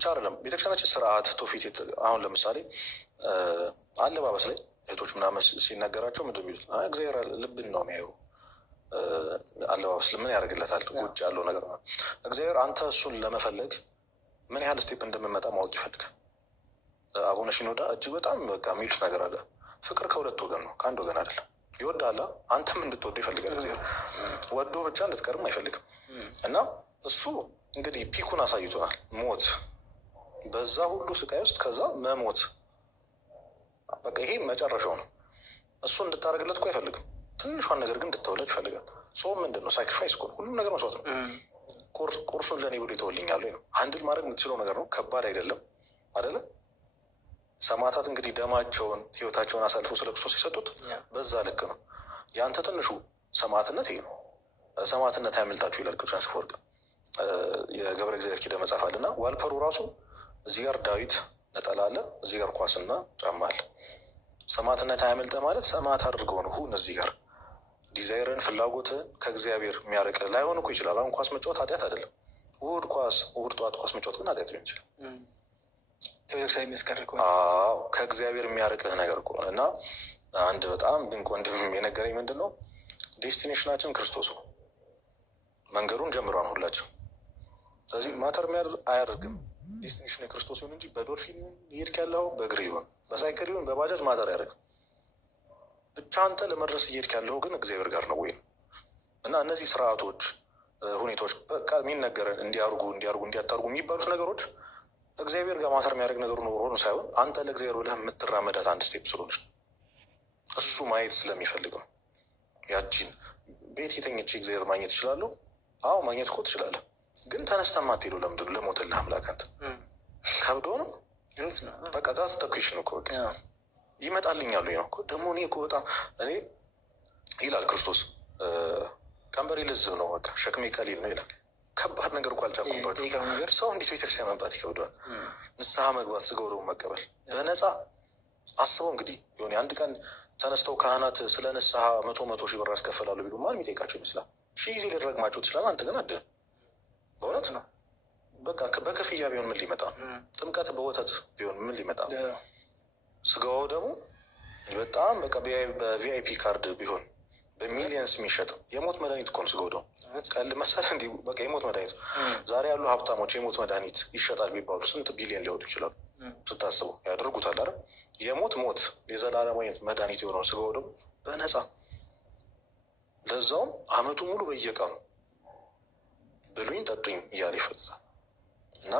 ብቻ አይደለም ቤተክርስቲያናችን ስርዓት ትውፊት። አሁን ለምሳሌ አለባበስ ላይ እህቶች ምናምን ሲነገራቸው ምንድን የሚሉት እግዚአብሔር ልብን ነው የሚያዩ። አለባበስ ምን ያደርግለታል? ውጭ ያለው ነገር ነው። እግዚአብሔር አንተ እሱን ለመፈለግ ምን ያህል ስቴፕ እንደምመጣ ማወቅ ይፈልጋል። አቡነ ሽኖዳ እጅግ በጣም በቃ የሚሉት ነገር አለ። ፍቅር ከሁለት ወገን ነው፣ ከአንድ ወገን አይደለም። ይወዳላ አንተም እንድትወዱ ይፈልጋል። እግዚአብሔር ወዶ ብቻ እንድትቀርም አይፈልግም። እና እሱ እንግዲህ ፒኩን አሳይቶናል። ሞት፣ በዛ ሁሉ ስቃይ ውስጥ ከዛ መሞት፣ በቃ ይሄ መጨረሻው ነው። እሱ እንድታደርግለት እኮ አይፈልግም። ትንሿን ነገር ግን እንድታውለት ይፈልጋል። ሰው ምንድን ነው? ሳክሪፋይስ እኮ ነው። ሁሉም ነገር መስዋዕት ነው። ቁርሱን ለእኔ ብሎ ይተወልኛል ነው። አንድን ማድረግ የምትችለው ነገር ነው። ከባድ አይደለም አይደለም። ሰማዕታት እንግዲህ ደማቸውን ህይወታቸውን አሳልፎ ስለ ክርስቶስ የሰጡት በዛ ልክ ነው። የአንተ ትንሹ ሰማዕትነት ይሄ ነው። ሰማዕትነት አያመልጣችሁ ይላል ቅዱስ ዮሐንስ አፈወርቅ። የገብረ እግዚአብሔር ኪዳነ መጽሐፍ አለና ዋልፐሩ ራሱ እዚህ ጋር ዳዊት ነጠላ አለ፣ እዚህ ጋር ኳስና ጫማ አለ። ሰማዕትነት አያመልጠ ማለት ሰማዕት አድርገው ነው ሁን። እዚህ ጋር ዲዛይርን ፍላጎትን ከእግዚአብሔር የሚያርቅ ላይሆን እኮ ይችላል። አሁን ኳስ መጫወት ኃጢአት አይደለም። እሑድ ጠዋት ኳስ መጫወት ግን ኃጢአት ሊሆን ይችላል። ከእግዚአብሔር የሚያርቅህ ነገር ከሆነ እና አንድ በጣም ድንቅ ወንድም የነገረኝ ምንድን ነው፣ ዴስቲኔሽናችን ክርስቶስ ነው። መንገዱን ጀምሯን ሁላቸው። ስለዚህ ማተር አያደርግም። ዴስቲኔሽን የክርስቶስ ይሁን እንጂ በዶልፊን ይሄድክ ያለው በእግር ይሁን በሳይክል ይሁን በባጃጅ ማተር አያደርግም። ብቻ አንተ ለመድረስ እየሄድክ ያለው ግን እግዚአብሔር ጋር ነው ወይ? እና እነዚህ ስርዓቶች፣ ሁኔታዎች በቃ የሚነገረን እንዲያታርጉ የሚባሉት ነገሮች እግዚአብሔር ጋር ማሰር የሚያደርግ ነገሩ ሆኖ ሳይሆን አንተ ለእግዚአብሔር ብለህ የምትራመዳት አንድ ስቴፕ ስለሆነች እሱ ማየት ስለሚፈልግ ነው። ያቺን ቤት የተኘች እግዚአብሔር ማግኘት ይችላለሁ። አዎ ማግኘት እኮ ትችላለህ። ግን ተነስተህ ማትሄዱ ለምንድን ነው? ለሞትልህ አምላክ አንተ ከብዶ ነው። በቃ ዛት ተኩሽን እኮ በቃ ይመጣልኛሉ ነው እኮ ደግሞ እኔ እኮ በጣም እኔ ይላል ክርስቶስ ቀንበሬ ልዝብ ነው፣ በቃ ሸክሜ ቀሊል ነው ይላል። ከባድ ነገር እኮ አልቻልኩባቸው። ሰው እንዴት ቤተክርስቲያን መምጣት ይከብደዋል? ንስሐ መግባት፣ ስጋው ደግሞ መቀበል በነፃ አስበው። እንግዲህ የሆነ አንድ ቀን ተነስተው ካህናት ስለ ንስሐ መቶ ሺህ ብር ያስከፍላሉ ቢሉ ማን የሚጠይቃቸው ይመስላል? ሺህ ጊዜ ልድረግማቸው ትችላል። አንተ ግን አድን። በእውነት ነው። በቃ በክፍያ ቢሆን ምን ሊመጣ ነው? ጥምቀት በወተት ቢሆን ምን ሊመጣ ነው? ስጋው ደግሞ በጣም በቃ በቪአይፒ ካርድ ቢሆን በሚሊየንስ የሚሸጥ የሞት መድኃኒት እኮ ነው። ስጋው ደግሞ ቀልድ መሰለህ? እንዲህ በቃ የሞት መድኃኒት። ዛሬ ያሉ ሀብታሞች የሞት መድኃኒት ይሸጣል ቢባሉ ስንት ቢሊየን ሊወጡ ይችላሉ? ስታስቡ ያደርጉታል አይደል? ሞት የዘላለማዊ መድኃኒት የሆነው ስጋው ደግሞ በነፃ ለዛውም አመቱ ሙሉ በየቀኑ ብሉኝ ጠጡኝ እያለ ይፈጥታል። እና